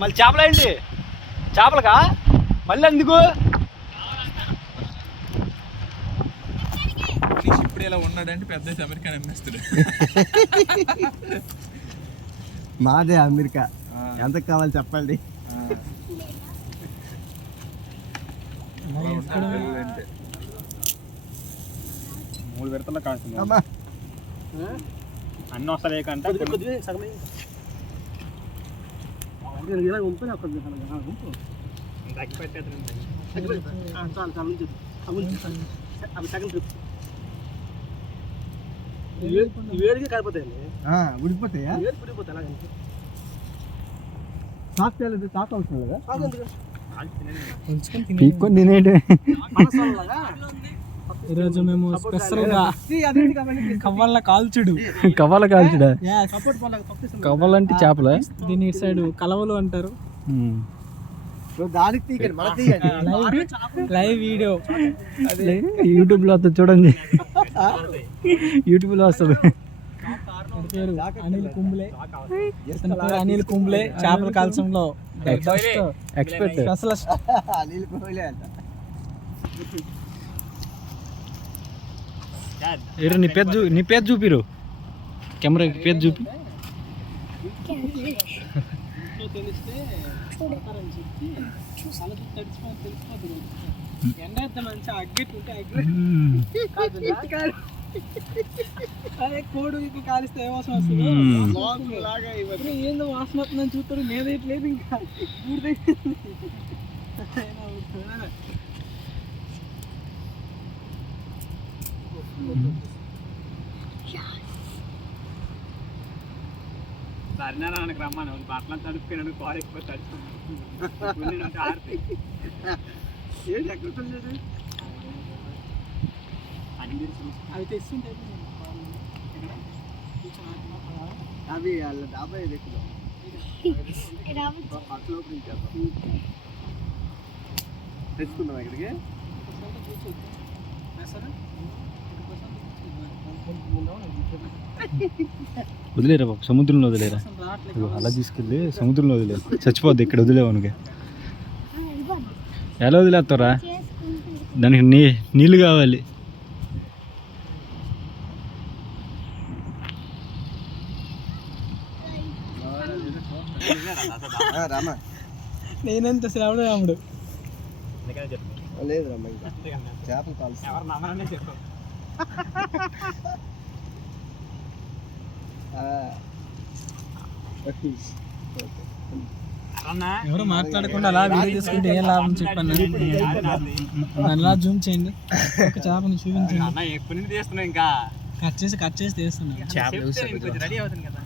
మళ్ళీ చేపలేండి చేపలకా మళ్ళీ ఎందుకు ఇప్పుడు ఇలా ఉన్నాడంటే పెద్ద అమెరికా అమ్మేస్తాడు. మాదే అమెరికా ఎంత కావాలి చెప్పండి. మూడు విడతల్లో కాస్తుంది అన్నీ వస్తాయి కంటే వేడిగా కాలిపోతాయండి. ఉడికిపోతాయా? ఉడికిపోతాయి. సాక్ చేయలేదు, సాక్ అవసరం లేదా? పీక్కొని తినేటి. ఈరోజు మేము స్పెషల్గా కవ్వాల కాల్చుడు. కవ్వాల కాల్చుడా? కవ్వాలంటే చేపల దీని ఇటు సైడ్ కలవలు అంటారు. దానికి తీయండి, మన తీయండి. లైవ్ వీడియో యూట్యూబ్లో వస్తుంది చూడండి. యూట్యూబ్లో వస్తుంది. పేరు అనిల్ కుంబ్లే. ఇతని పేరు అనిల్ కుంబ్లే. చేపల కాల్చడంలో ఎక్స్పర్ట్. స్పెషలిస్ట్. అనిల్ కుంబ్లే అంట. నీ పేరు చూపిరు, కెమెరా పేరు చూపి. కోడు కాలిస్తే ఏ వాసన వస్తుంది? ఏందో వాసన వస్తుందని చూస్తారు, లేదైట్లేదు ఇంకా సరినారానికి రమ్మని బట్టలు తడుపుకున్నాడు, కారు ఎక్కువ తడుపుకున్నాడు. అవి తెస్తుంటే అవి వాళ్ళ డాబా ఎక్కువ తెచ్చుకుందాం ఇక్కడికి. వదిలేరా బాబు, సముద్రంలో వదిలేరా. అలా తీసుకెళ్ళి సముద్రంలో వదిలేరు, చచ్చిపోద్ది. ఇక్కడ వదిలేవనుక ఎలా వదిలేస్తారా? దానికి నీళ్ళు కావాలి. నేనంత శ్రావణ రాముడు లేదు రమ్మ, చేపలు కాల్సి ఎవరు మాట్లాడకుండా అలా వీడియో తీసుకుంటే ఏం లాభం చెప్పండి. అలా జూమ్ చేయండి, ఒక చేపను చూపించండి. ఇంకా కట్ చేసి తీస్తున్నాను. రెడీ అవుతుంది కదా.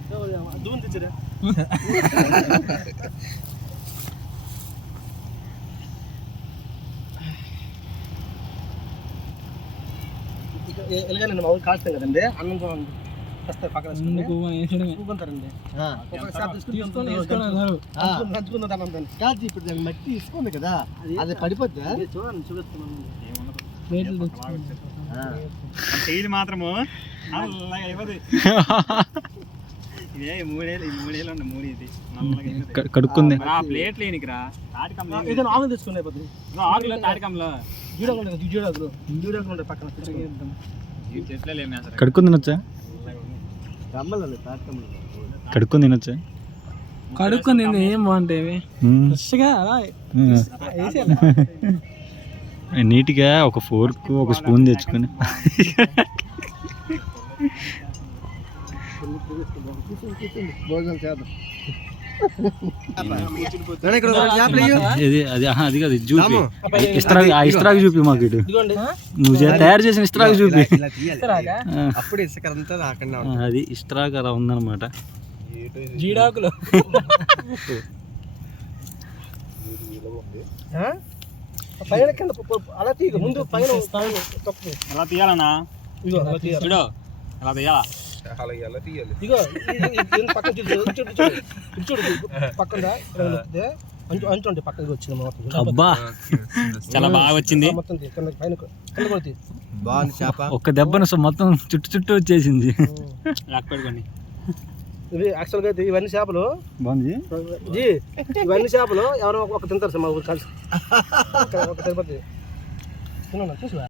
ఎలాగండి మామూలు కాల్స్తాం కదండి, అన్నం వస్తాయి పక్కన కాదు. ఇప్పుడు దాన్ని మట్టి తీసుకోండి కదా, అది పడిపోద్దా? మాత్రము కడుక్కుంది ప్లేట్ లేనికిరా. ఆకులు తీసుకుని కడుక్కొని తినొచ్చా? కడుక్కొని తినొచ్చా? కడుక్కొని తింది ఏం బాగుంటాయి ఫ్రెష్గా అలా నీట్గా ఒక ఫోర్క్ ఒక స్పూన్ తెచ్చుకొని భోజనం చేద్దాం. అది కాదు, చూపి. ఇస్త్రాకు చూపి మాకు. ఇటు నువ్వు తయారు చేసిన ఇస్త్రాకు చూపి. అప్పుడు ఇసుకంతా రాకుండా అది ఇస్త్రాకు అలా ఉందన్నమాట. జీడాకులు పైన కింద అలా తీయ ముందు పైన అలా తీయాలన్నా. చూడు అలా తీయాలా? ఇగో పక్కన చూడు పక్కన అంచు పక్కన వచ్చింది. అబ్బా చాలా బాగా వచ్చింది. బాగుంది చేప. ఒక్క దెబ్బను మొత్తం చుట్టూ వచ్చేసింది. పెట్టుకోండి. ఇవి యాక్చువల్గా అయితే ఇవన్నీ చేపలు బాగుంది జీ ఇవన్నీ చేపలు ఎవరో ఒక తింటారు సార్ మా ఊరు కలిసి ఒక తిరుపతి చూసా